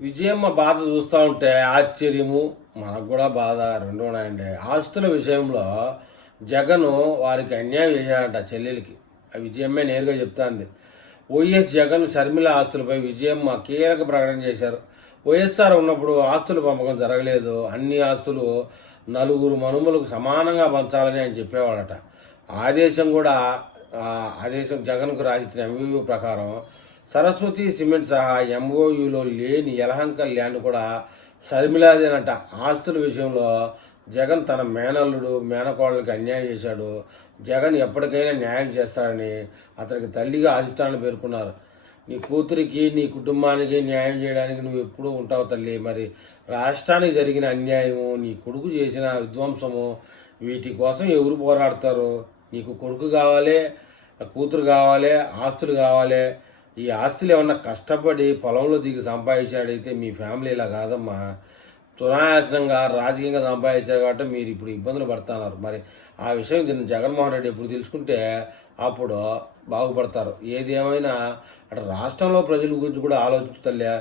విజయమ్మ బాధ చూస్తూ ఉంటే ఆశ్చర్యము, మనకు కూడా బాధ రెండు ఉన్నాయండి. ఆస్తుల విషయంలో జగను వారికి అన్యాయం చేశాడంట చెల్లెలికి. ఆ విజయమ్మే నేరుగా చెప్తాంది. వైఎస్ జగన్ షర్మిల ఆస్తులపై విజయమ్మ కీలక ప్రకటన చేశారు. వైఎస్ఆర్ ఉన్నప్పుడు ఆస్తుల పంపకం జరగలేదు. అన్ని ఆస్తులు నలుగురు మనుమలకు సమానంగా పంచాలని ఆయన చెప్పేవాడట. ఆదేశం కూడా ఆదేశం జగన్కు రాసిచ్చిన ఎంఓయూ ప్రకారం సరస్వతి సిమెంట్ సహా ఎంఓయూలో లేని యలహంక ల్యాండ్ కూడా షర్మిలాదేనంట. ఆస్తుల విషయంలో జగన్ తన మేనల్లుడు మేనకోడలకి అన్యాయం చేశాడు. జగన్ ఎప్పటికైనా న్యాయం చేస్తాడని అతనికి తల్లిగా ఆశిస్తానని పేర్కొన్నారు. నీ కూతురికి నీ కుటుంబానికి న్యాయం చేయడానికి నువ్వు ఎప్పుడూ ఉంటావు తల్లి. మరి రాష్ట్రానికి జరిగిన అన్యాయము, నీ కొడుకు చేసిన విధ్వంసము, వీటి కోసం ఎవరు పోరాడతారు? నీకు కొడుకు కావాలి, కూతురు కావాలి, ఆస్తులు కావాలి. ఈ ఆస్తులు ఏమన్నా కష్టపడి పొలంలో దిగి సంపాదించాడైతే మీ ఫ్యామిలీ ఇలా కాదమ్మా. సునాయాసనంగా రాజకీయంగా సంపాదించారు కాబట్టి మీరు ఇప్పుడు ఇబ్బందులు పడుతున్నారు. మరి ఆ విషయం జగన్మోహన్ రెడ్డి ఎప్పుడు తెలుసుకుంటే అప్పుడు బాగుపడతారు. ఏది ఏమైనా అటు రాష్ట్రంలో ప్రజల గురించి కూడా ఆలోచించలే.